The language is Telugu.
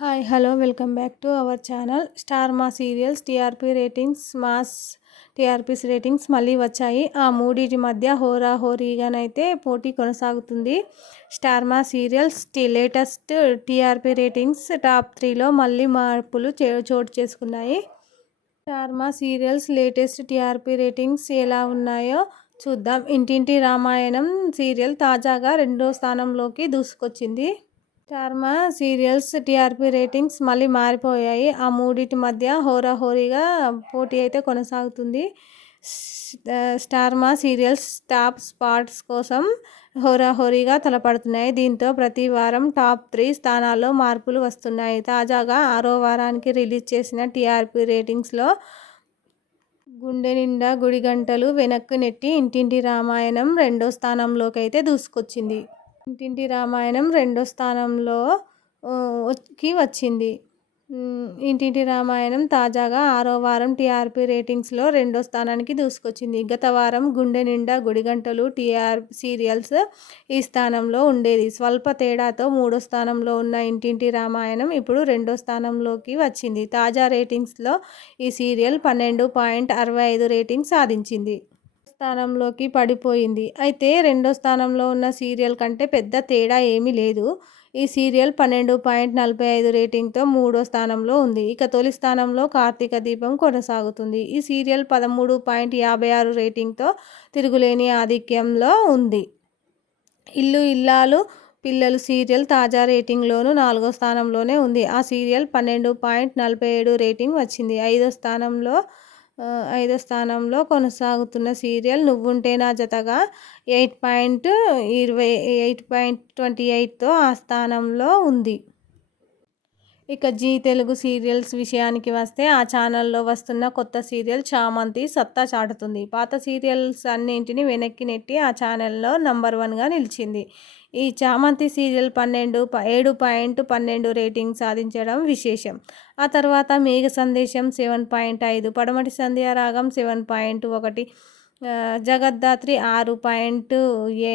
Hi hello welcome back to our channel. Star Maa serials TRP ratings mass TRPs ratings మళ్ళీ వచ్చాయి. ఆ మూడింటి మధ్య హోరా హోరీగానైతే పోటీ కొనసాగుతుంది. స్టార్ మా సీరియల్స్ టీ లేటెస్ట్ టీఆర్పీ రేటింగ్స్ టాప్ త్రీలో మళ్ళీ మార్పులు చోటు చేసుకున్నాయి. Star Maa serials latest TRP ratings ఎలా ఉన్నాయో చూద్దాం. ఇంటింటి రామాయణం సీరియల్ తాజాగా రెండో స్థానంలోకి దూసుకొచ్చింది. Star Maa serials TRP ratings మళ్ళీ మారిపోయాయి. ఆ మూడింటి మధ్య హోరాహోరీగా పోటీ అయితే కొనసాగుతుంది. స్టార్మా సీరియల్స్ టాప్ స్పాట్స్ కోసం హోరాహోరీగా తలపడుతున్నాయి. దీంతో ప్రతి వారం టాప్ త్రీ స్థానాల్లో మార్పులు వస్తున్నాయి. తాజాగా ఆరో వారానికి రిలీజ్ చేసిన టీఆర్పీ రేటింగ్స్లో గుండె నిండా గుడి గంటలు వెనక్కు నెట్టి ఇంటింటి రామాయణం రెండో స్థానంలోకి అయితే దూసుకొచ్చింది. ఇంటింటి రామాయణం రెండో స్థానంలో కి వచ్చింది. ఇంటింటి రామాయణం తాజాగా ఆరో వారం టీఆర్పీ రేటింగ్స్లో రెండో స్థానానికి దూసుకొచ్చింది. గత వారం గుండె నిండా గుడిగంటలు టీఆర్ సీరియల్స్ ఈ స్థానంలో ఉండేది. స్వల్ప తేడాతో మూడో స్థానంలో ఉన్న ఇంటింటి రామాయణం ఇప్పుడు రెండో స్థానంలోకి వచ్చింది. తాజా రేటింగ్స్లో ఈ సీరియల్ పన్నెండు పాయింట్ అరవై ఐదు రేటింగ్ సాధించింది. స్థానంలోకి పడిపోయింది. అయితే రెండో స్థానంలో ఉన్న సీరియల్ కంటే పెద్ద తేడా ఏమీ లేదు. ఈ సీరియల్ పన్నెండు పాయింట్ నలభై ఐదు రేటింగ్తో మూడో స్థానంలో ఉంది. ఇక తొలి స్థానంలో కార్తీక దీపం కొనసాగుతుంది. ఈ సీరియల్ పదమూడు పాయింట్ యాభై ఆరు రేటింగ్తో తిరుగులేని ఆధిక్యంలో ఉంది. ఇల్లు ఇల్లాలు పిల్లలు సీరియల్ తాజా రేటింగ్లోనూ నాలుగో స్థానంలోనే ఉంది. ఆ సీరియల్ పన్నెండు పాయింట్ నలభై ఏడు రేటింగ్ వచ్చింది. ఐదో స్థానంలో ఐదో స్థానంలో కొనసాగుతున్న సీరియల్ నువ్వుంటే నా జతగా ఎయిట్ పాయింట్ ఇరవై ఎయిట్ పాయింట్ ట్వంటీ ఎయిట్తో ఆ స్థానంలో ఉంది. ఇక జీ తెలుగు సీరియల్స్ విషయానికి వస్తే ఆ ఛానల్లో వస్తున్న కొత్త సీరియల్ చామంతి సత్తా చాటుతుంది. పాత సీరియల్స్ అన్నింటిని వెనక్కి నెట్టి ఆ ఛానల్లో నంబర్ వన్గా నిలిచింది. ఈ చామంతి సీరియల్ పన్నెండు ఏడు పాయింట్ పన్నెండు రేటింగ్ సాధించడం విశేషం. ఆ తర్వాత మేఘ సందేశం సెవెన్ పాయింట్ ఐదు పడమటి సంధ్యారాగం సెవెన్ పాయింట్ ఒకటి జగద్ధాత్రి ఆరు పాయింట్ ఏ